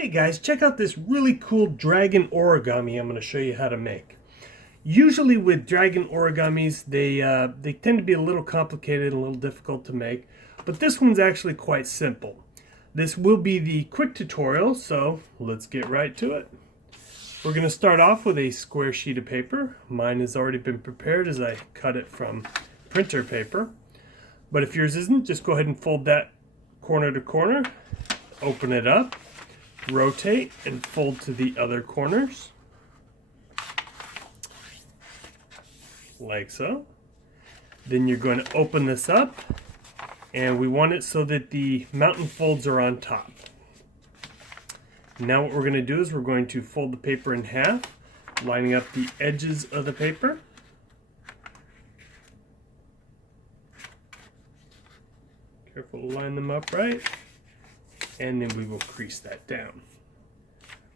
Hey guys, check out this really cool dragon origami I'm going to show you how to make. Usually with dragon origamis, they tend to be a little complicated and a little difficult to make, but this one's actually quite simple. This will be the quick tutorial, so let's get right to it. We're going to start off with a square sheet of paper. Mine has already been prepared as I cut it from printer paper. But if yours isn't, just go ahead and fold that corner to corner, open it up, rotate and fold to the other corners like so. Then you're going to open this up, and we want it so that the mountain folds are on top. Now what we're going to do is we're going to fold the paper in half, lining up the edges of the paper. Careful to line them up right. And then we will crease that down.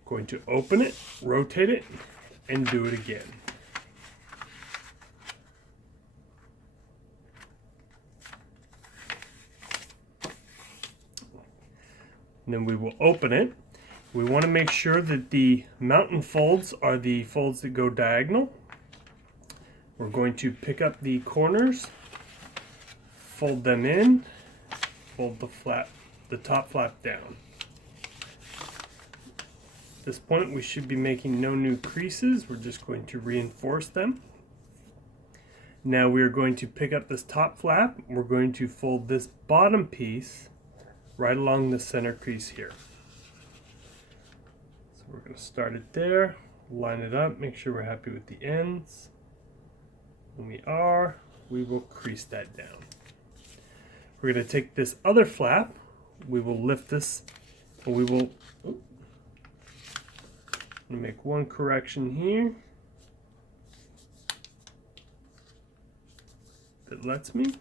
Going to open it, rotate it, and do it again. And then we will open it. We want to make sure that the mountain folds are the folds that go diagonal. We're going to pick up the corners, fold them in, fold the top flap down. At this point we should be making no new creases. We're just going to reinforce them. Now we are going to pick up this top flap. We're going to fold this bottom piece right along the center crease here. So we're going to start it there, line it up, make sure we're happy with the ends. When we are, we will crease that down. We're going to take this other flap, we will lift this, and we will make one correction here. That lets me.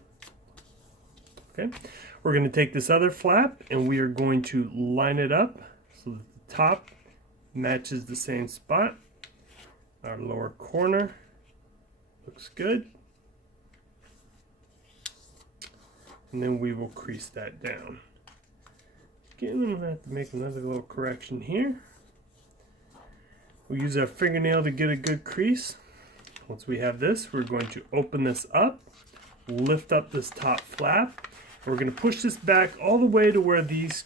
Okay. We're going to take this other flap and we are going to line it up so that the top matches the same spot. Our lower corner looks good. And then we will crease that down. Again, I'm going to have to make another little correction here. We'll use our fingernail to get a good crease. Once we have this, we're going to open this up, lift up this top flap. We're going to push this back all the way to where this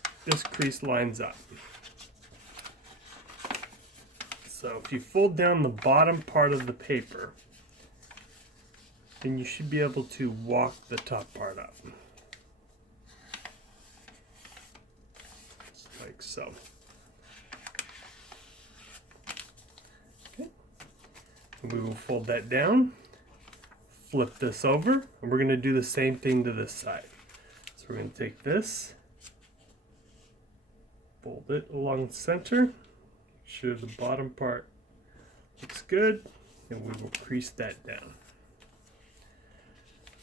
crease lines up. So if you fold down the bottom part of the paper, then you should be able to walk the top part up. Just like so. Okay. And we will fold that down, flip this over, and we're going to do the same thing to this side. So we're going to take this, fold it along the center, make sure the bottom part looks good, and we will crease that down.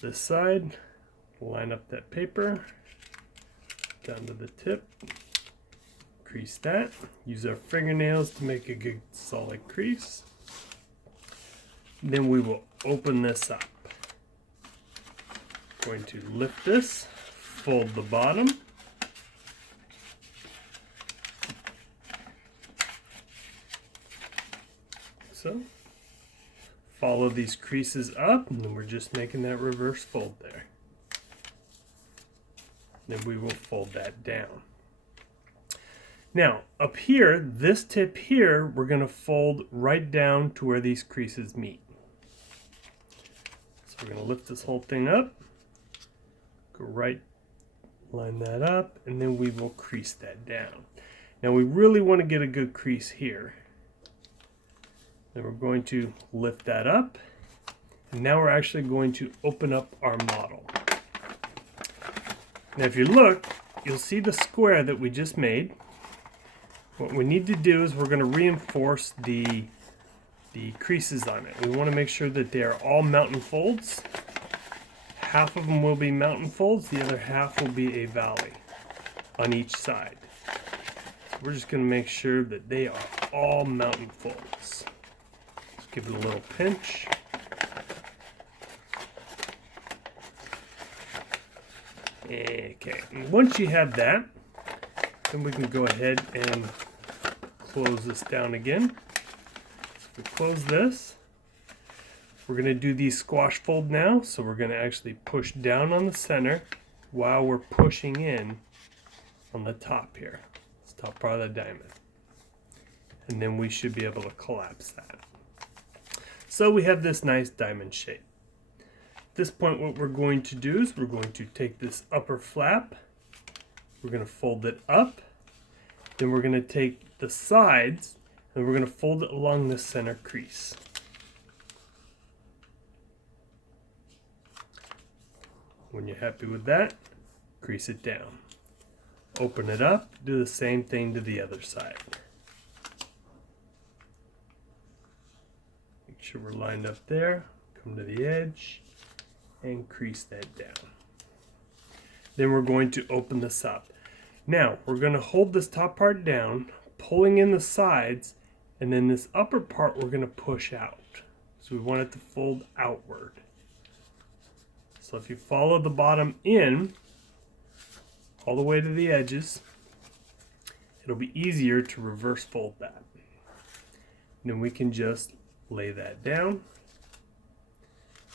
This side, line up that paper down to the tip, crease that, use our fingernails to make a good solid crease. Then we will open this up. Going to lift this, fold the bottom, so follow these creases up, and then we're just making that reverse fold there. Then we will fold that down. Now up here, this tip here, we're going to fold right down to where these creases meet. So we're going to lift this whole thing up, go right, line that up, and then we will crease that down. Now we really want to get a good crease here. Then we're going to lift that up, and now we're actually going to open up our model. Now if you look, you'll see the square that we just made. What we need to do is we're going to reinforce the creases on it. We want to make sure that they are all mountain folds. Half of them will be mountain folds, the other half will be a valley on each side. So we're just going to make sure that they are all mountain folds. Let's give it a little pinch. Okay, and once you have that, then we can go ahead and close this down again. So if we close this, we're going to do the squash fold now. So we're going to actually push down on the center while we're pushing in on the top here. This top part of the diamond. And then we should be able to collapse that. So we have this nice diamond shape. At this point, what we're going to do is we're going to take this upper flap, we're going to fold it up, then we're going to take the sides and we're going to fold it along the center crease. When you're happy with that, crease it down. Open it up, do the same thing to the other side. Make sure we're lined up there, come to the edge, and crease that down. Then we're going to open this up. Now, we're going to hold this top part down, pulling in the sides, and then this upper part we're going to push out. So we want it to fold outward. So if you follow the bottom in, all the way to the edges, it'll be easier to reverse fold that. And then we can just lay that down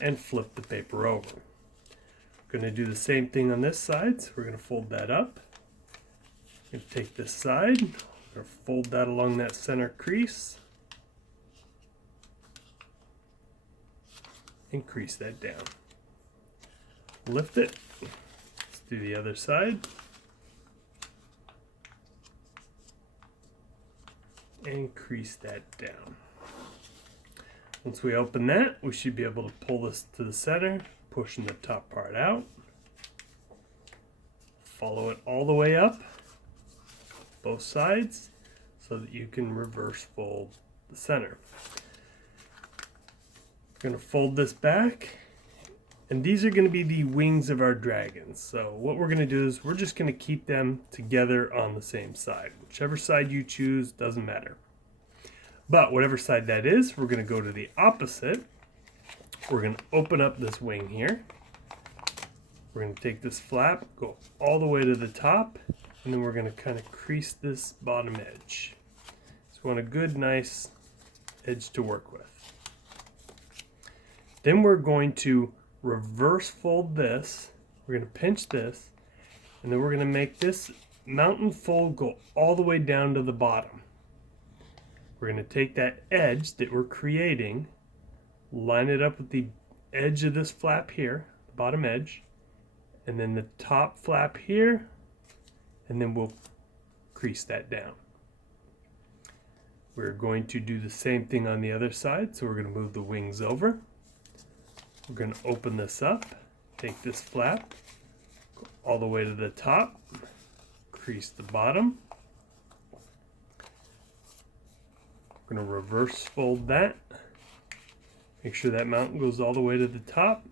and flip the paper over. We're going to do the same thing on this side, so we're going to fold that up. We're going to take this side, we're going to fold that along that center crease, and crease that down. Lift it. Let's do the other side. And crease that down. Once we open that, we should be able to pull this to the center, pushing the top part out. Follow it all the way up, both sides, so that you can reverse fold the center. We're going to fold this back, and these are going to be the wings of our dragons. So what we're going to do is we're just going to keep them together on the same side. Whichever side you choose, doesn't matter. But whatever side that is, we're going to go to the opposite. We're going to open up this wing here. We're going to take this flap, go all the way to the top, and then we're going to kind of crease this bottom edge. So we want a good, nice edge to work with. Then we're going to reverse fold this. We're going to pinch this, and then we're going to make this mountain fold go all the way down to the bottom. We're going to take that edge that we're creating, line it up with the edge of this flap here, the bottom edge, and then the top flap here, and then we'll crease that down. We're going to do the same thing on the other side, so we're going to move the wings over. We're going to open this up, take this flap, go all the way to the top, crease the bottom. We're going to reverse fold that. Make sure that mountain goes all the way to the top.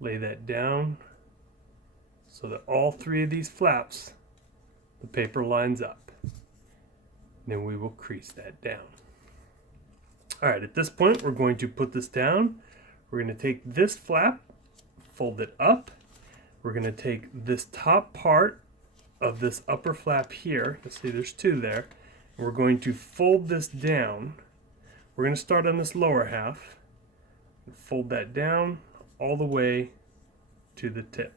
Lay that down so that all three of these flaps, the paper lines up. Then we will crease that down. All right, at this point, we're going to put this down. We're going to take this flap, fold it up. We're going to take this top part of this upper flap here. You'll see there's two there. We're going to fold this down. We're going to start on this lower half. Fold that down all the way to the tip.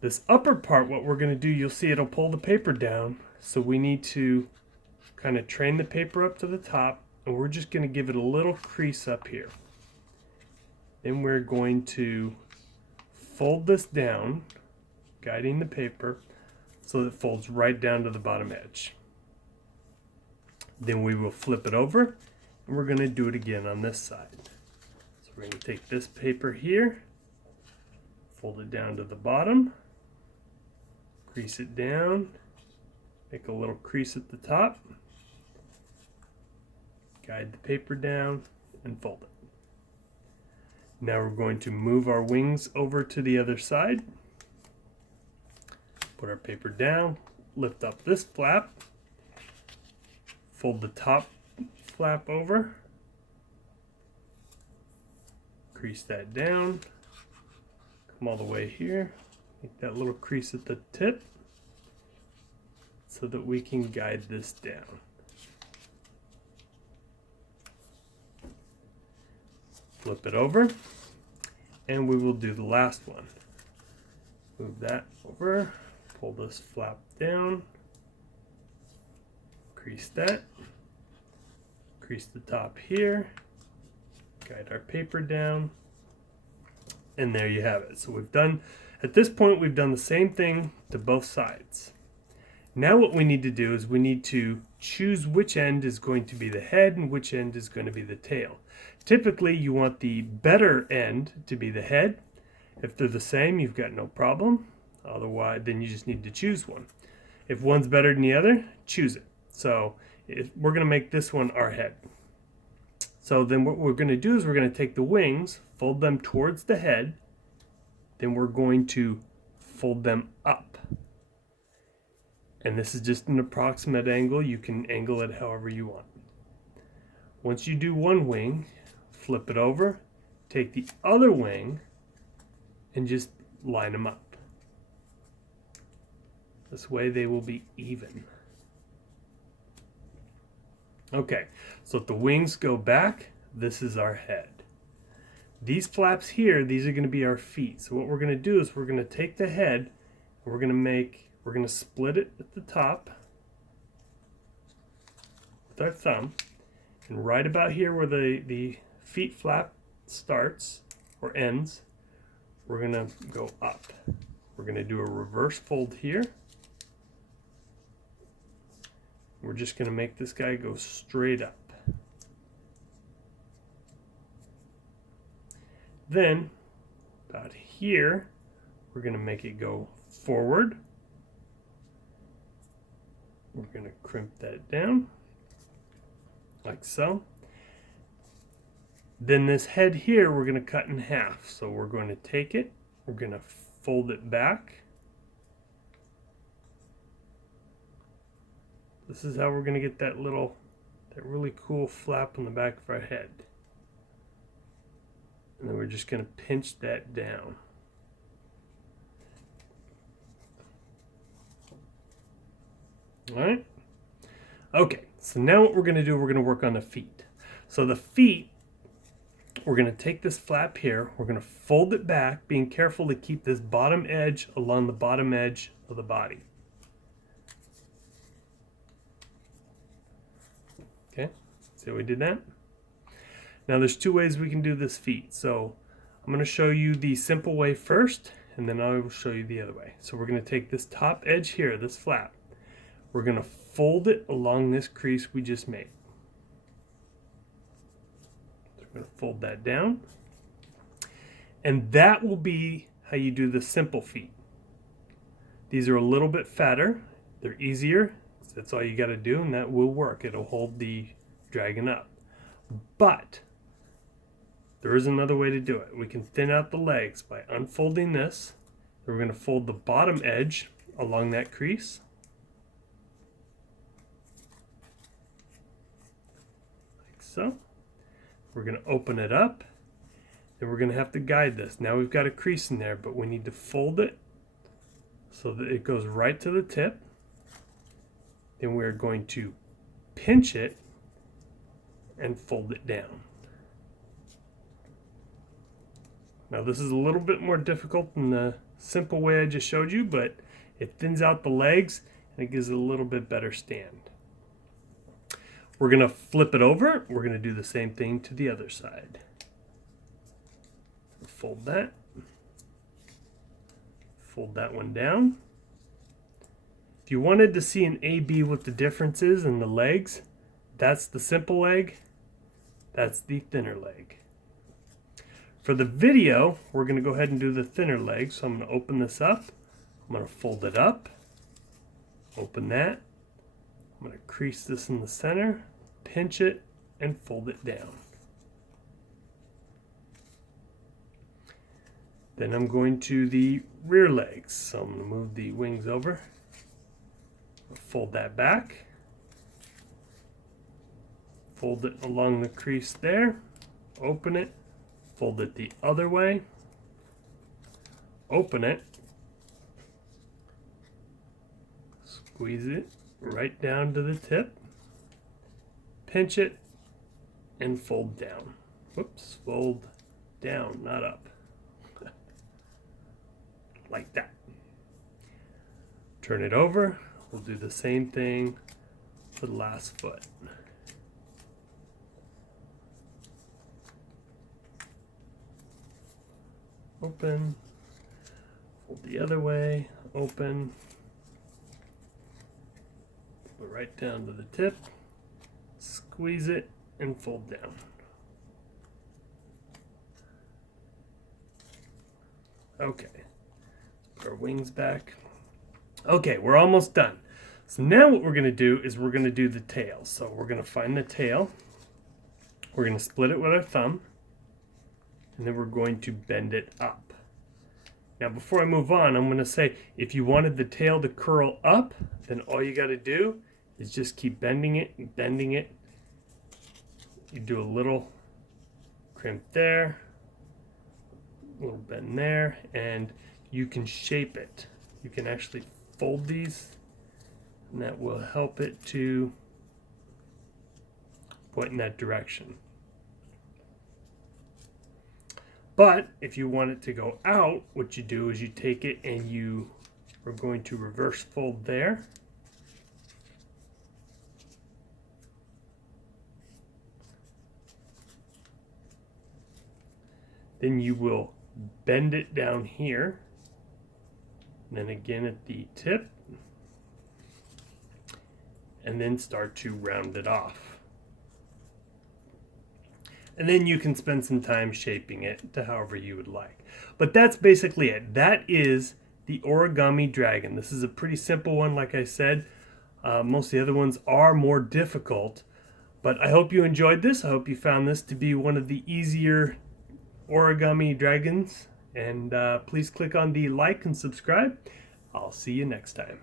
This upper part, what we're going to do, you'll see it'll pull the paper down. So we need to kind of train the paper up to the top, and we're just going to give it a little crease up here. Then we're going to fold this down, guiding the paper, so that it folds right down to the bottom edge. Then we will flip it over, and we're going to do it again on this side. So we're going to take this paper here, fold it down to the bottom, crease it down, make a little crease at the top, guide the paper down, and fold it. Now we're going to move our wings over to the other side. Put our paper down, lift up this flap, fold the top flap over, crease that down, come all the way here, make that little crease at the tip, so that we can guide this down. Flip it over, and we will do the last one. Move that over, pull this flap down, crease that, crease the top here, guide our paper down, and there you have it. So we've done, at this point, we've done the same thing to both sides. Now what we need to do is we need to choose which end is going to be the head and which end is going to be the tail. Typically, you want the better end to be the head. If they're the same, you've got no problem. Otherwise, then you just need to choose one. If one's better than the other, choose it. So we're going to make this one our head. So then what we're going to do is we're going to take the wings, fold them towards the head, then we're going to fold them up. And this is just an approximate angle. You can angle it however you want. Once you do one wing, flip it over, take the other wing, and just line them up. This way they will be even. Okay, so if the wings go back, this is our head. These flaps here, these are going to be our feet. So what we're going to do is we're going to take the head, and we're going to split it at the top with our thumb, and right about here where the feet flap starts or ends, we're going to go up. We're going to do a reverse fold here. We're just going to make this guy go straight up. Then, about here, we're going to make it go forward. We're going to crimp that down, like so. Then this head here, we're going to cut in half. So we're going to take it, we're going to fold it back. This is how we're going to get that really cool flap on the back of our head. And then we're just going to pinch that down. All right. Okay, so now what we're going to do, we're going to work on the feet. So the feet, we're going to take this flap here, we're going to fold it back, being careful to keep this bottom edge along the bottom edge of the body. Okay, see how we did that? Now there's two ways we can do this feet. So I'm going to show you the simple way first, and then I will show you the other way. So we're going to take this top edge here, this flap. We're going to fold it along this crease we just made. So we're going to fold that down. And that will be how you do the simple feet. These are a little bit fatter. They're easier. So that's all you got to do, and that will work. It'll hold the dragon up. But there is another way to do it. We can thin out the legs by unfolding this. Then we're going to fold the bottom edge along that crease. Like so. We're going to open it up. Then we're going to have to guide this. Now we've got a crease in there, but we need to fold it so that it goes right to the tip. Then we're going to pinch it and fold it down. Now this is a little bit more difficult than the simple way I just showed you, but it thins out the legs and it gives it a little bit better stand. We're going to flip it over. We're going to do the same thing to the other side. Fold that. Fold that one down. If you wanted to see an A-B what the difference is in the legs, that's the simple leg. That's the thinner leg. For the video, we're going to go ahead and do the thinner leg. So I'm going to open this up. I'm going to fold it up. Open that. I'm going to crease this in the center, pinch it, and fold it down. Then I'm going to the rear legs. So I'm going to move the wings over. Fold that back. Fold it along the crease there. Open it. Fold it the other way. Open it. Squeeze it right down to the tip, pinch it, and fold down. Whoops, fold down, not up. Like that. Turn it over. We'll do the same thing for the last foot. Open, fold the other way, open, pull it right down to the tip, squeeze it, and fold down. Okay, let's put our wings back. Okay, we're almost done. So now what we're going to do is we're going to do the tail. So we're going to find the tail, we're going to split it with our thumb, and then we're going to bend it up. Now before I move on, I'm going to say if you wanted the tail to curl up, then all you got to do is just keep bending it and bending it. You do a little crimp there, a little bend there, and you can shape it. You can actually fold these, and that will help it to point in that direction. But if you want it to go out, what you do is you take it and you are going to reverse fold there. Then you will bend it down here. And then again at the tip. And then start to round it off. And then you can spend some time shaping it to however you would like. But that's basically it. That is the origami dragon. This is a pretty simple one, like I said. Most of the other ones are more difficult. But I hope you enjoyed this. I hope you found this to be one of the easier origami dragons. And please click on the like and subscribe. I'll see you next time.